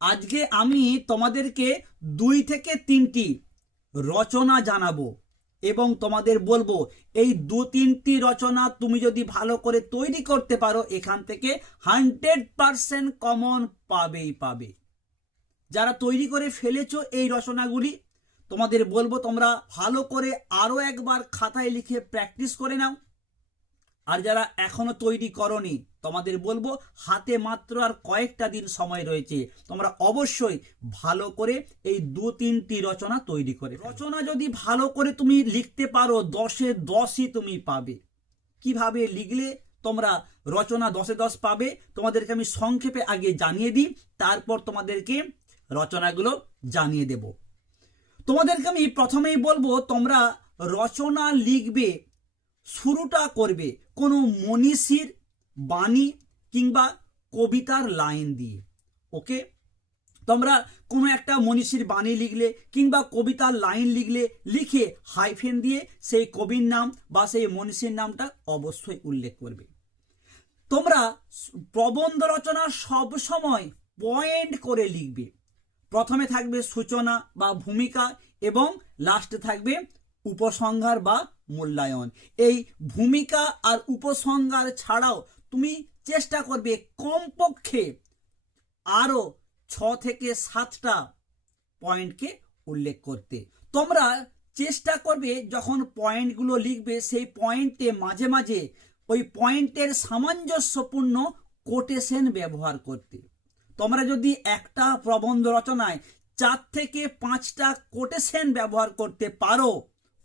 আজকে আমি তোমাদেরকে 2 থেকে 3টি রচনা জানাবো এবং তোমাদের বলবো এই 2-3টি রচনা তুমি যদি ভালো করে তৈরি করতে পারো এখান থেকে 100% কমন পাবেই পাবে। যারা তৈরি করে ফেলেছো এই রচনাগুলি তোমাদের বলবো তোমরা ভালো করে আরো একবার খাতায় লিখে প্র্যাকটিস করে নাও। আর যারা এখনো তৈরি করনি তোমাদের বলবো হাতে মাত্র আর কয়েকটা দিন সময় রয়েছে, তোমরা অবশ্যই ভালো করে এই 2-3টি রচনা তৈরি করে। রচনা যদি ভালো করে তুমি লিখতে পারো 10-এ 10ই তুমি পাবে। কিভাবে লিখলে তোমরা রচনা 10-এ 10 পাবে তোমাদেরকে আমি সংক্ষেপে আগে জানিয়ে দিই, তারপর তোমাদেরকে রচনাগুলো জানিয়ে দেব। তোমাদেরকে আমি প্রথমেই বলবো তোমরা রচনা লিখবে, শুরুটা করবে কোনো মনীষীর বাণী কিংবা কবিতার লাইন দিয়ে। ওকে, তোমরা কোনো একটা মনীষীর বাণী লিখলে কিংবা কবিতার লাইন লিখলে লিখে হাইফেন দিয়ে সেই কবির নাম বা সেই মনীষীর নামটা অবশ্যই উল্লেখ করবে। তোমরা প্রবন্ধ রচনা সব সময় পয়েন্ট করে লিখবে। প্রথমে থাকবে সূচনা বা ভূমিকা এবং লাস্টে থাকবে উপসংহার বা মূল্যায়ন। এই ভূমিকা আর উপসংহার ছাড়াও তুমি চেষ্টা করবে কমপক্ষে আরো 6 থেকে 7টা পয়েন্টকে উল্লেখ করতে। তোমরা চেষ্টা করবে যখন পয়েন্টগুলো লিখবে সেই পয়েন্টে মাঝে মাঝে ওই পয়েন্টের সামঞ্জস্যপূর্ণ কোটেশন ব্যবহার করতে। তোমরা যদি একটা প্রবন্ধ রচনায় 4 থেকে 5টা কোটেশন ব্যবহার করতে পারো,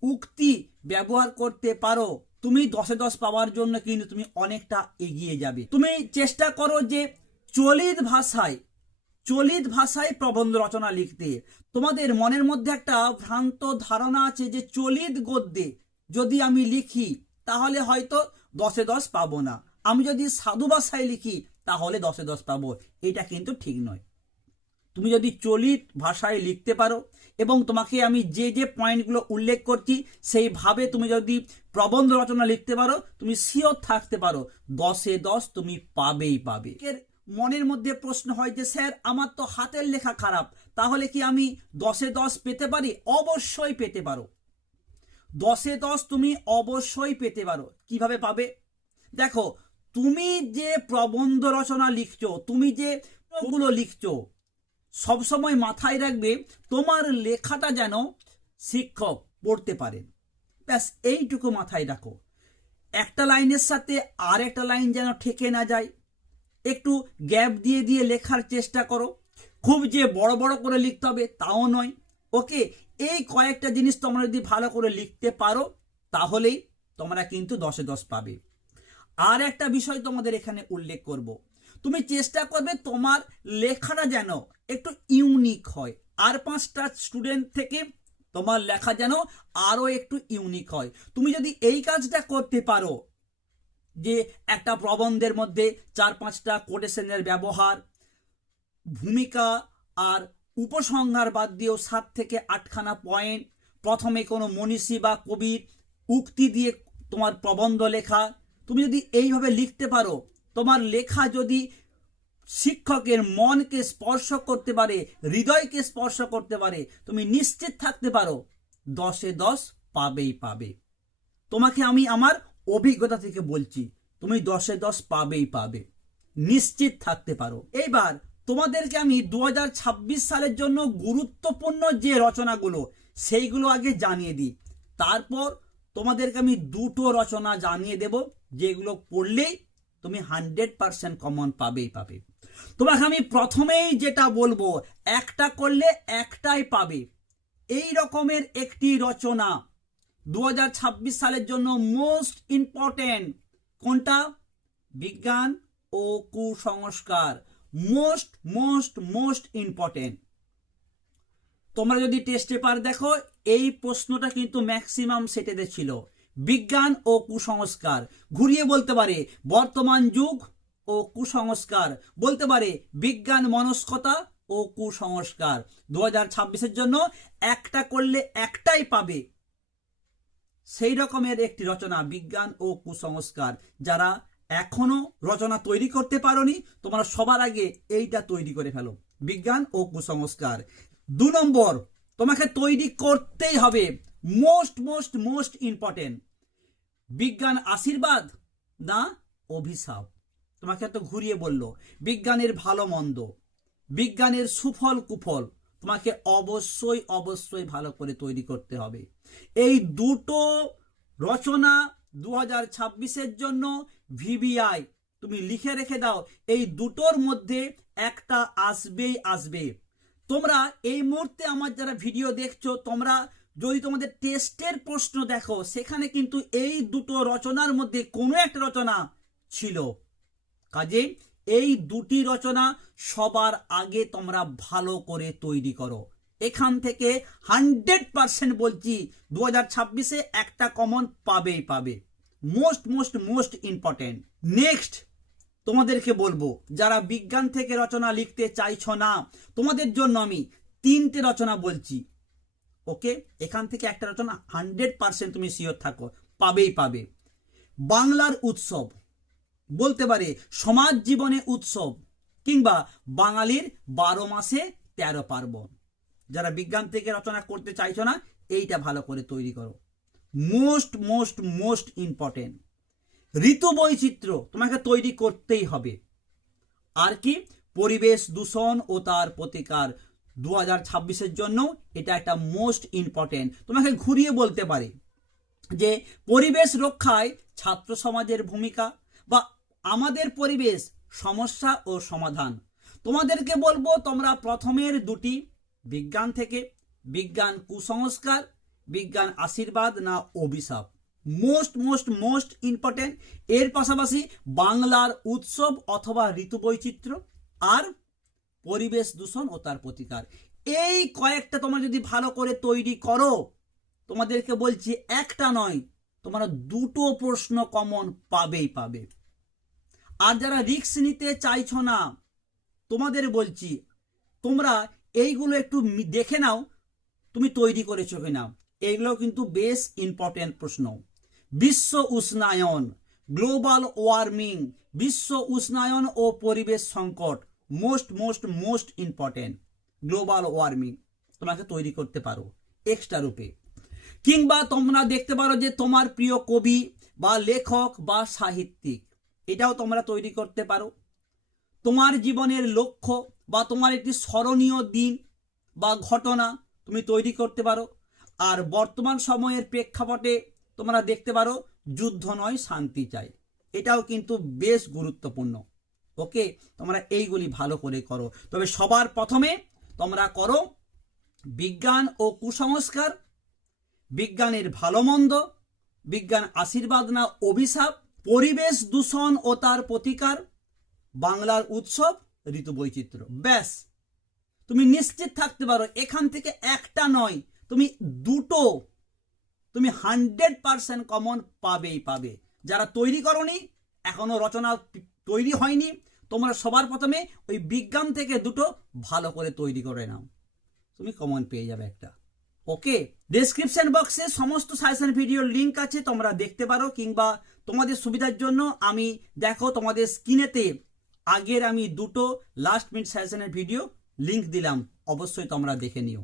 উক্তি ব্যবহার করতে পারো, তুমি 10-এ 10 পাওয়ার জন্য কিন্তু তুমি অনেকটা এগিয়ে যাবে। তুমি চেষ্টা করো যে চলিত ভাষায় প্রবন্ধ রচনা লিখতে। তোমাদের মনের মধ্যে একটা ভ্রান্ত ধারণা আছে যে চলিত গদ্যে যদি আমি লিখি তাহলে হয়তো 10-এ 10 পাবো না, আমি যদি সাধু ভাষায় লিখি তাহলে 10-এ 10 পাবো। এটা কিন্তু ঠিক নয়। তুমি যদি চলিত ভাষায় লিখতে পারো এবং তোমাকে আমি যে যে পয়েন্টগুলো উল্লেখ করছি সেইভাবে তুমি যদি প্রবন্ধ রচনা লিখতে পারো তুমি শিওর থাকতে পারো 10-এ 10 তুমি পাবেই পাবে। এর মনের মধ্যে প্রশ্ন হয় যে স্যার আমার তো হাতের লেখা খারাপ, তাহলে কি আমি 10-এ 10 পেতে পারি? অবশ্যই পেতে পারো। 10-এ 10 তুমি অবশ্যই পেতে পারো। কিভাবে পাবে? দেখো, তুমি যে প্রবন্ধ রচনা লিখছো, তুমি যে ওগুলো লিখছো, সবসময় মাথায় রাখবে তোমার লেখাটা যেন শিক্ষক পড়তে পারেন। ব্যাস এইটুকু মাথায় রাখো। একটা লাইনের সাথে আর একটা লাইন যেন ঠেকে না যায়, একটু গ্যাপ দিয়ে দিয়ে লেখার চেষ্টা করো। খুব যে বড় বড় করে লিখতে হবে তাও নয়। ওকে, এই কয়েকটা জিনিস তোমরা যদি ভালো করে লিখতে পারো তাহলেই তোমরা কিন্তু 10-এ 10 পাবে। আর একটা বিষয় তোমাদের এখানে উল্লেখ করব, তুমি চেষ্টা করবে তোমার লেখাটা যেন একটু ইউনিক হয়। আর 5টা স্টুডেন্ট থেকে তোমার লেখা যেন আরো একটু ইউনিক হয়। তুমি যদি এই কাজটা করতে পারো যে একটা প্রবন্ধের মধ্যে 4-5টা কোটেশনের ব্যবহার, ভূমিকা আর উপসংহার বাদ দিয়েও 7 থেকে 8খানা পয়েন্ট, প্রথমে কোনো মনীষী বা কবির উক্তি দিয়ে তোমার প্রবন্ধ লেখা, তুমি যদি এইভাবে লিখতে পারো, তোমার লেখা যদি শিক্ষকের মনকে স্পর্শ করতে পারে, হৃদয়কে স্পর্শ করতে পারে, তুমি নিশ্চিত থাকতে পারো 10-এ 10 পাবেই পাবে। তোমাকে আমি আমার অভিজ্ঞতা থেকে বলছি, তুমি 10-এ 10 পাবেই পাবে, নিশ্চিত থাকতে পারো। এইবার তোমাদেরকে আমি 2026 সালের জন্য গুরুত্বপূর্ণ যে রচনাগুলো সেইগুলো আগে জানিয়ে দিই, তারপর তোমাদেরকে আমি 2টো রচনা জানিয়ে দেব যেগুলো পড়লেই তুমি 100% কমন পাবেই পাবে। তোমাকে আমি প্রথমেই যেটা বলবো, একটা করলে একটাই পাবে, এই রকমের একটি রচনা 2026 সালের জন্য মোস্ট ইম্পর্টেন্ট। কোনটা? বিজ্ঞান ও কুসংস্কার। Most most most important. তোমরা যদি টেস্ট পেপার দেখো এই প্রশ্নটা কিন্তু ম্যাক্সিমাম সেটেতে ছিল। বিজ্ঞান ও কুসংস্কার, ঘুরিয়ে বলতে পারে বর্তমান যুগ ও কুসংস্কার, বলতে পারে বিজ্ঞান মনস্কতা ও কুসংস্কার। 2026-এর জন্য একটা করলে একটাই পাবে, সেই রকমের একটি রচনা বিজ্ঞান ও কুসংস্কার। যারা এখনো রচনা তৈরি করতে পারোনি তোমরা সবার আগে এইটা তৈরি করে ফেলো, বিজ্ঞান ও কুসংস্কার। 2 নম্বর তোমাকে তৈরি করতেই হবে, মোস্ট মোস্ট মোস্ট ইম্পর্টেন্ট, বিজ্ঞান আশীর্বাদ না অভিশাপ। তোমাকে এত ঘুরিয়ে বললো বিজ্ঞানের ভালো মন্দ, বিজ্ঞানের সুফল কুফল, তোমাকে অবশ্যই অবশ্যই ভালো করে তৈরি করতে হবে। এই দুটো রচনা 2026-এর জন্য ভিভিআই তুমি লিখে রেখে দাও, এই দুটোর মধ্যে একটা আসবেই আসবে। তোমরা এই মুহূর্তে আমার যারা ভিডিও দেখছো, তোমরা যদি তোমাদের টেস্টের প্রশ্ন দেখো, সেখানে কিন্তু এই দুটো রচনার মধ্যে কোনো একটা রচনা ছিল। কাজে এই দুটি রচনা সবার আগে তোমরা ভালো করে তৈরি করো। এখান থেকে 100% বলছি 2026-এ একটা কমন পাবেই পাবে। Most most most important. Next তোমাদেরকে বলবো, যারা বিজ্ঞান থেকে রচনা লিখতে চাইছো না, তোমাদের জন্য আমি 3টে রচনা বলছি। ওকে, এখান থেকে একটা রচনা 100% তুমি শিওর থাকো, পাবেই পাবে। বাংলার উৎসব বলতে পারে সমাজ জীবনে উৎসব, কিংবা বাঙালির 12 মাসে 13 পার্বণ। যারা বিজ্ঞান থেকে রচনা করতে চাইছো না, এইটা ভালো করে তৈরি করো। মোস্ট মোস্ট মোস্ট ইম্পর্টেন্ট, ঋতু বৈচিত্র্য তোমাকে তৈরি করতেই হবে। আর কি, পরিবেশ দূষণ ও তার প্রতিকার 2026-এর জন্য এটা একটা মোস্ট ইম্পর্টেন্ট। তোমাকে ঘুরিয়ে বলতে পারে যে পরিবেশ রক্ষায় ছাত্র সমাজের ভূমিকা, বা আমাদের পরিবেশ সমস্যা ও সমাধান। তোমাদেরকে বলবো তোমরা প্রথমের দুটি বিজ্ঞান থেকে, বিজ্ঞান কুসংস্কার, বিজ্ঞান আশীর্বাদ না অভিশাপ, মোস্ট মোস্ট মোস্ট ইম্পর্টেন্ট। এর পাশাপাশি বাংলার উৎসব অথবা ঋতু বৈচিত্র্য আর পরিবেশ দূষণ ও তার প্রতিকার। এই কয়েকটা তোমরা যদি ভালো করে তৈরি করো, তোমাদেরকে বলছি একটা নয়, তোমরা 2টো প্রশ্ন কমন পাবেই পাবে। আর যারা রিস্ক নিতে চাইছো না, তোমাদের বলছি তোমরা এইগুলো একটু দেখে নাও, তুমি তৈরি করেছো কিনা। এইগুলো কিন্তু বেশ ইম্পর্টেন্ট প্রশ্ন। বিশ্ব উষ্ণায়ন, গ্লোবাল ওয়ার্মিং, বিশ্ব উষ্ণায়ন ও পরিবেশ সংকট, most most most important. Global warming তোমাকে তৈরি করতে পারো এক্সট্রা রূপে। কিংবা তোমরা দেখতে পারো যে তোমার প্রিয় কবি বা লেখক বা সাহিত্যিক, এটাও তোমরা তৈরি করতে পারো। তোমার জীবনের লক্ষ্য বা তোমার একটি স্মরণীয় দিন বা ঘটনা তুমি তৈরি করতে পারো। আর বর্তমান সময়ের প্রেক্ষাপটে তোমরা দেখতে পারো যুদ্ধ নয় শান্তি চাই, এটাও কিন্তু বেশ গুরুত্বপূর্ণ। ওকে, তোমরা এইগুলি ভালো করে করো। তবে সবার প্রথমে তোমরা করো বিজ্ঞান ও কুসংস্কার, বিজ্ঞানের ভালো মন্দ, বিজ্ঞান আশীর্বাদ না অভিশাপ, পরিবেশ দূষণ ও তার প্রতিকার, বাংলার উৎসব, ঋতু বৈচিত্র্য। ব্যাস, তুমি নিশ্চিত থাকতে পারো এখান থেকে একটা নয়, তুমি 2টো, তুমি 100% কমন পাবেই পাবে। যারা তৈরি করনি, এখনো রচনা তৈরি হয়নি, তোমরা সবার প্রথমে ওই বিজ্ঞান থেকে 2টো ভালো করে তৈরি করে নাও, তুমি কমন পেয়ে যাবে একটা। ওকে, ডেসক্রিপশন বক্সে সমস্ত সাজেশন ভিডিওর লিঙ্ক আছে, তোমরা দেখতে পারো। কিংবা তোমাদের সুবিধার জন্য আমি দেখো তোমাদের স্ক্রিনেতে আগের আমি 2টো লাস্ট মিনিট সাজেশনের ভিডিও লিঙ্ক দিলাম, অবশ্যই তোমরা দেখে নিও।